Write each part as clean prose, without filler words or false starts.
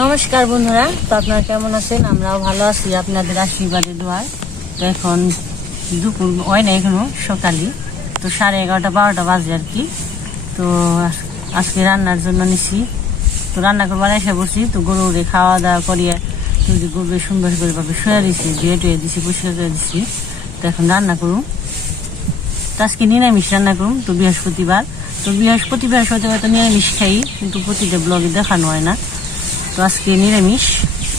নমস্কার বন্ধুরা, তো আপনারা কেমন আছেন? আমরাও ভালো আছি আপনাদের আশীর্বাদে দোয়ায়। তো এখন দুপুর হয় না, এখনো সকালে, তো 11:30-12টা বাজে আর কি। তো আজকে রান্নার জন্য নিছি, তো রান্না করবার এসে বসি। তো গরুরে খাওয়া দাওয়া করিয়ে তো গরু সুন্দর করে ভাবে শুয়ে দিছি, ধুয়ে টুয়ে দিছি, পরিষ্কার করে দিছি। তো এখন রান্না করুন। তো আজকে নিরামিষ রান্না করুন। তো বৃহস্পতিবার তো তো নিরামিষ খাই, কিন্তু প্রতিটা ব্লগে দেখানো হয় না। তো আজকে নিরামিষ।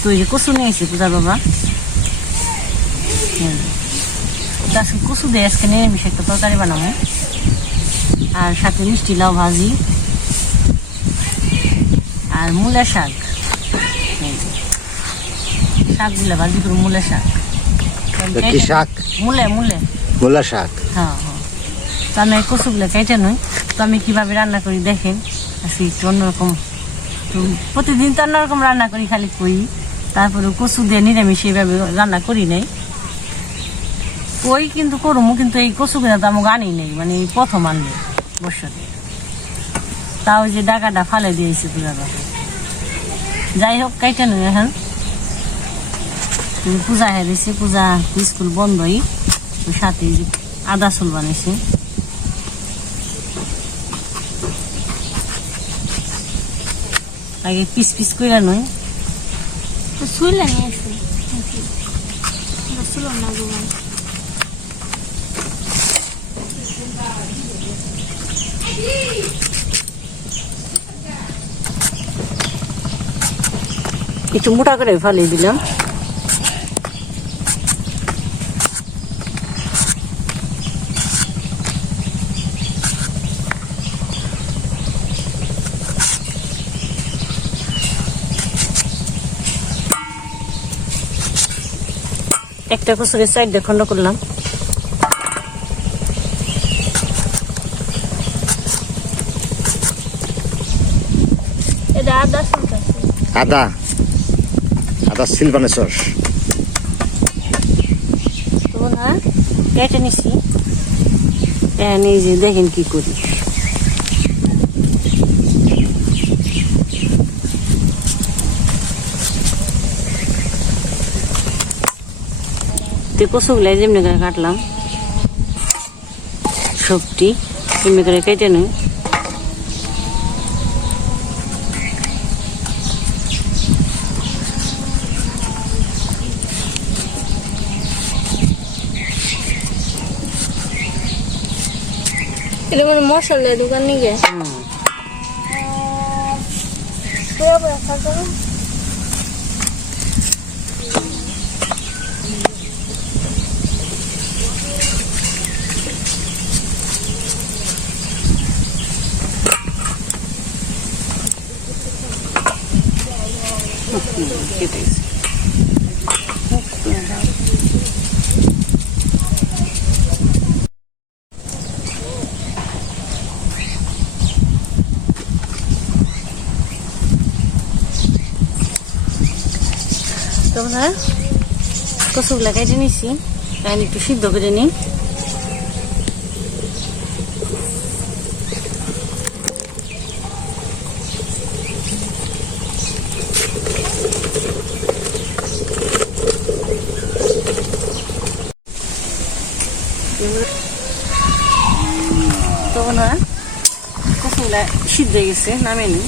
তো এই যে কচু নিয়ে এসেছি পূজার বাবা, তো আজকে কচু দিয়ে আজকে নিরামিষ একটা তরকারি বানাবো, আর সাথে মিষ্টি লাউ ভাজি আর মূলা শাক। শাকগুলা ভাজি করবো, মূলা শাক। কি শাক? মূলা শাক। হ্যাঁ হ্যাঁ। তো আমি কচুগুলা কেটে নই। তো আমি কিভাবে রান্না করি দেখেন আজকে একটু অন্যরকম। তো প্রতিদিন তো অন্যরকম রান্না করি, খালি করি। তারপরে কচু দিয়ে নিরামিষ এইভাবে রান্না করি নাই, ওই কিন্তু করবো। কিন্তু এই কচু কিনা তো আমাকে আনি নেই, মানে এই প্রথম আনলে বছরে। তাও যে ডাকাটা ফালে দিয়েছি পূজার বাবা। যাই হোক, কাইটা নই এখন। পূজা হয়ে দিয়েছি, পূজা স্কুল বন্ধই। তো সাথে যে আদা চুল বানিয়েছি। আগে পিস পিস করে নই। শুইলে নিয়ে আসি শুলো না ঘুমান। একটু মোটা করে ফালিয়ে দিলাম। একটা কচুরের সাইডে খন্ড করলাম। এটা আদা শুনতেছি। আদা সিলভানের সস। তো না কেটে নিছি। এই যে দেখেন কি করি। তো কচুগুলা যেমনি করে কাটলাম, সবটি এমনি করে কেটে নিই। এটা মানে মশলা দোকান নিয়ে তো হ্যাঁ, কচুগুলা কেটে নিছি, তাই একটু সিদ্ধ করে নিই। তো না কচুগুলা সিদ্ধ হয়ে গেছে, নামে নিই।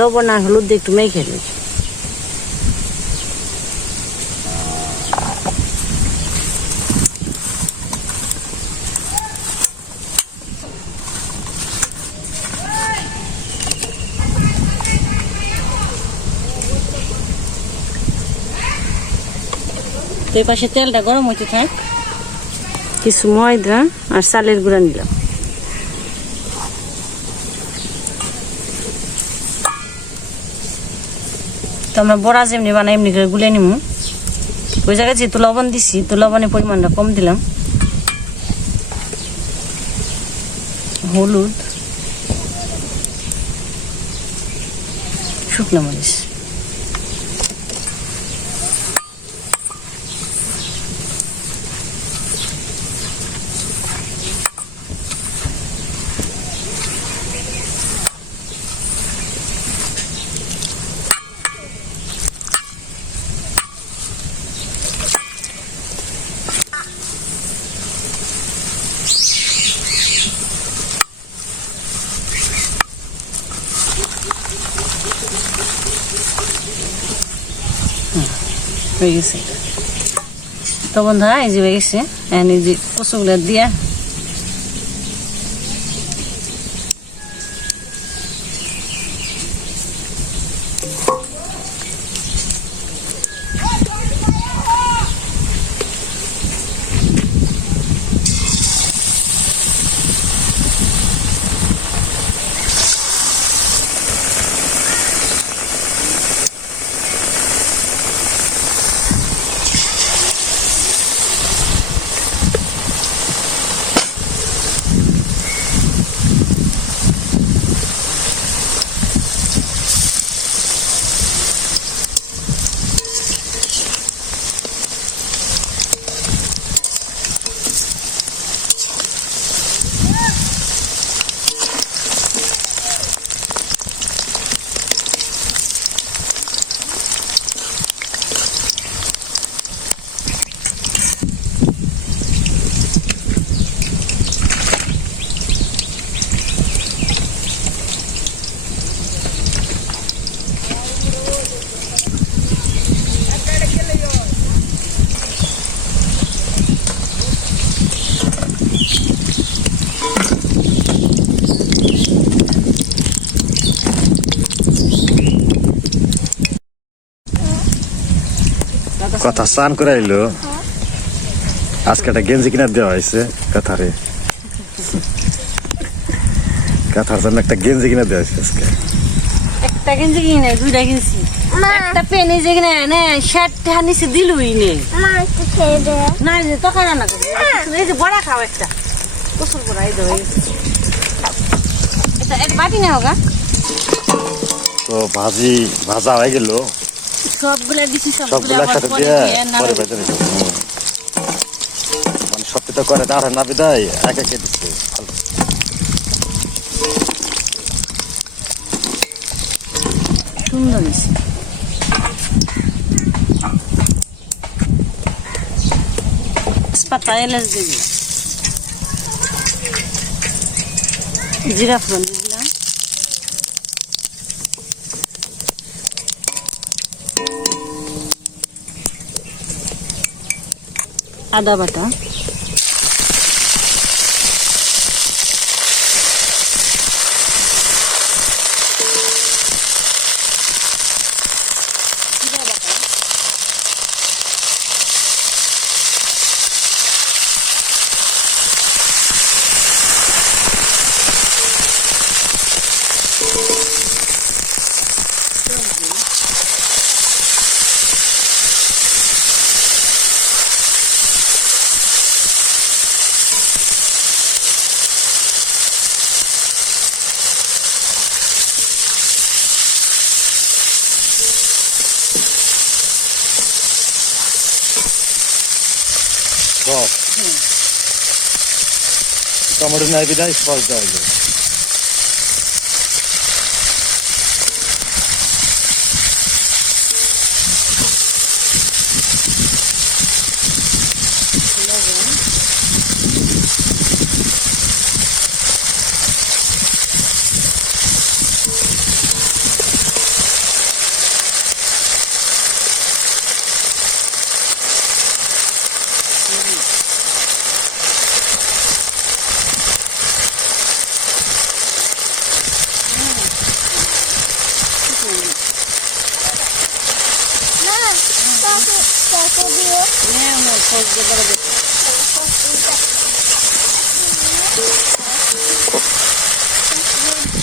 লবণ আর হলুদ দিয়ে একটু মেখে নিই। তো এই পাশে তেলটা গরম হইতে থাক, কিছু ময়দা আর চালের গুঁড়া নিলাম। তো আমরা বড়া যেমনি বানাই এমনি করে গুলে নিব। ওই জায়গায় যেহেতু লবণ দিছি, তো লবণের পরিমাণটা কম দিলাম। হলুদ, শুকনো মরিচ, হয়ে গেছে। তো বন্ধুরা এই যে হয়ে গেছে, এই যে কচুগুলো দিয়া কথা স্নান করে আইলো, আজকে একটা গেঞ্জি কিনা দেওয়া হয়েছে কথারে, কথার জন্য একটা গেঞ্জি কিনা দেওয়া হয়েছে আজকে। একটা গেঞ্জি কিনে দুইটা কিনছি, একটা পেন এই যে কিনে নে শার্টটা নিচে দিলুই নে না যে তোকে রান্না করবি, এই যে বড়া খাও একটা কচুর বড়া, এই দেবো এটা এক বাটি নেও গা। তো ভাজা হয়ে গেল, সবগুলা দিছি, সবগুলা একসাথে দিয়ে পরে ভেজে নিতে হবে। মানে সত্যি তো করে আর না বিদায় এক একে দিচ্ছে ভালো। সুন্দর হয়েছে। তেজপাতা এলাচ দিয়ে দিলাম, জিরা ফোড়ন দিয়ে দিলাম, আদা বাটা, টমেটো নাই বিদায় সস দেওয়া হইলো।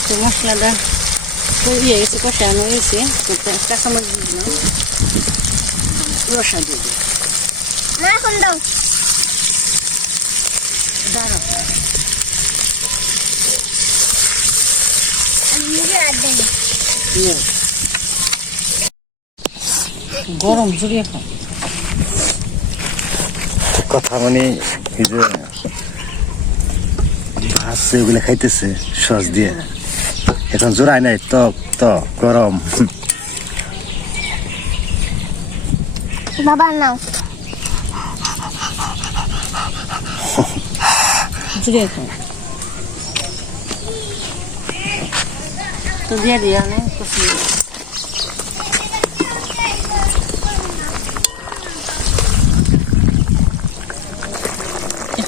তো মশলাটা ইয়ে গেছে, কষানো হয়েছে, কাঁচামরিচ দিয়ে দিলাম, রসা দিয়ে দিই, গরম জড়িয়ে খাও। কথা মানে এই যে ভাজছে ওগুলো খাইতেছে সস দিয়ে, এখন জোড়াই নাই, টক টক গরম। বাবা নাও জড়িয়ে খাও তো দিয়ে দিয়া নে কষিয়ে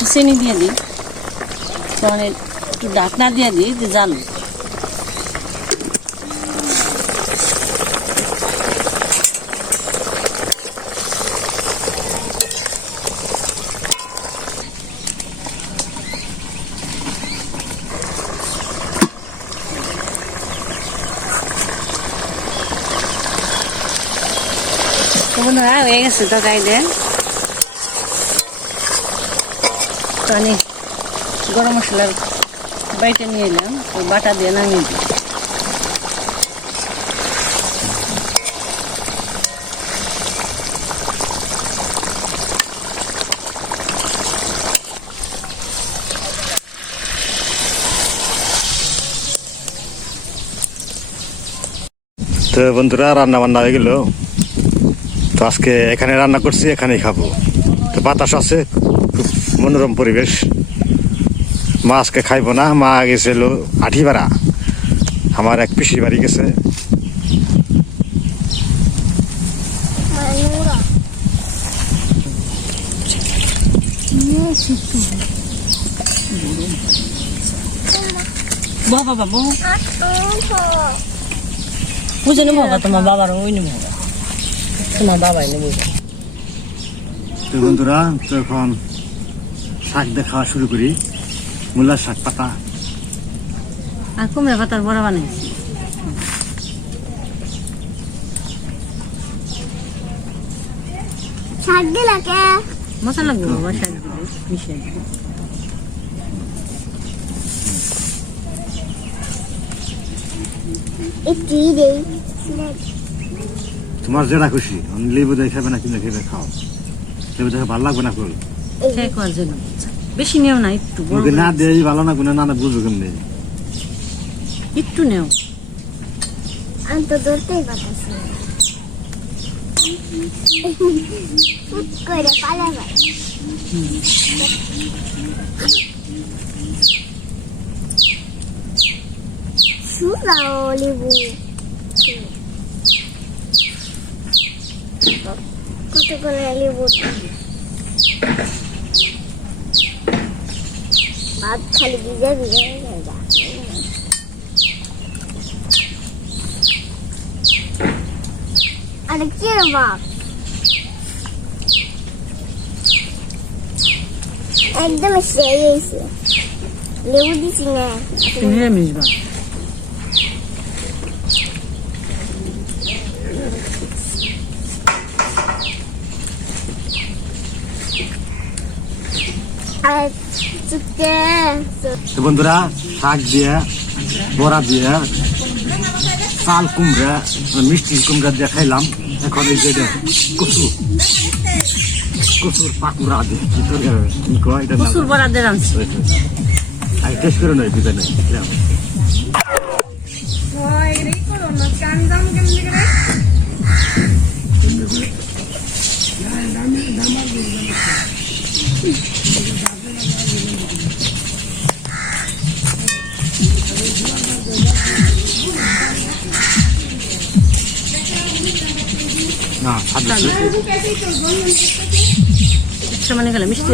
একটু চিনি দিয়ে দিই, তখন একটু ঢাকনা দিয়ে দিই যে জানো। বন্ধুরা হয়ে গেছে তরকারি দেন, তো আমি গরম মশলার বাইটা নিয়ে এলাম, ওই বাটা দিয়ে নামিয়ে দিই। তো বন্ধুরা রান্না বান্না হয়ে গেল। তো আজকে এখানে রান্না করছি, এখানেই খাবো। তো বাতাস আছে, খুব মনোরম পরিবেশ। মা আজকে খাইবো না, মা গেছিল আঠিপাড়া, আমার এক পিসির বাড়ি গেছে। বাবা বাবু বুঝে নেবো, তোমার বাবার ওই নেবো, তোমার বাবাই নেবো। তো বন্ধুরা তো এখন শাক দিয়ে খাওয়া শুরু করি। মূলার শাক পাতা আর কুমড়া পাতার বড়া বানাইছি। শাক দিলা কে? মজা লাগবে বাবা, শাক দিলে মিশিয়ে দিলে। একটু দেই। তোমার যেটা খুশি, লেবু দিয়ে খাবে না কিনে খেয়ে খাও। লেবু দেখে ভালো লাগবে না ফুল খেয়ে করার জন্য বেশি নেও না, একটু বড় ওকে না করে। দিয়ে ভালো না গুনে না না বুঝবো কেমনি। একটু নেও। আমি তো ধরতেই পারতেছি না। ফুট করে পালাবে। সুরাও লেবু। কত করে লেবু? ভাত খালি ভিজে ভিজে হয়ে যায়। আরে কি রে বাপ, একদম সেই হয়েছে। লেবু দিছি না। নিরামিষ ভাত। আর চুপকে তো বন্ধুরা শাক দিয়ে বড়া দিয়ে চাল কুমড়া মিষ্টি কুমড়া দিয়ে খাইলাম। এখন এই যে এটা কচু, কচুর পাকুড়া দিয়ে কি কয় এটা নাম? প্রচুর বড়া দিয়ে রাঁধছি। আমি টেস্ট করে নয় বুঝে নাই। না মানে গেলে মিষ্টি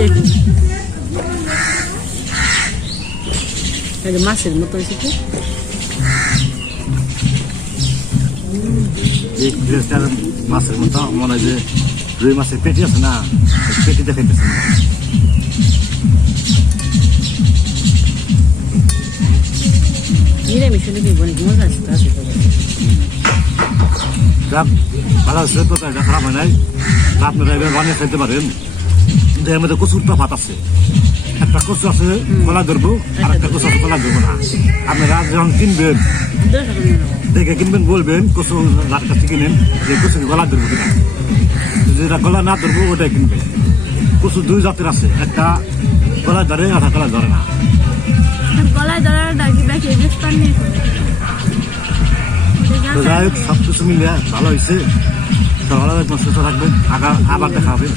মাছের মতো হয়েছে কি এই গ্রেসটার মাছের মতো মনে হয় যে রুই মাছের পেটি আছে না, পেটি দেখাইতেছে না। নিরামিষ হলে কি বলে মজা আছে। যাক ভালো আছে, তো এটা খারাপ হয় নাই। আপনারা এবার বানিয়ে খাইতে পারেন। কিন্তু এর মধ্যে কচুর তফাৎ আছে। একটা কচু আছে কলা ধরবো, আর একটা কচু আছে কলা ধরবো না। আপনারা যখন কিনবেন দেখে কিনবেন, বলবেন কচু যার কাছে কিনেন যে কচু গলা ধরবো কিনা। যেটা গলা না ধরবো ওটাই কিনবে। কচু দুই জাতের আছে, একটা গলা ধরে একটা গলা ধরে না। গলায় ধরার ডাকি ব্যাকি বেশ পানি। তো যাই হোক সব কিছু মিলে ভালো হয়েছে। তো ভালো থাকবেন, সুস্থ থাকবেন, আবার দেখা হবে।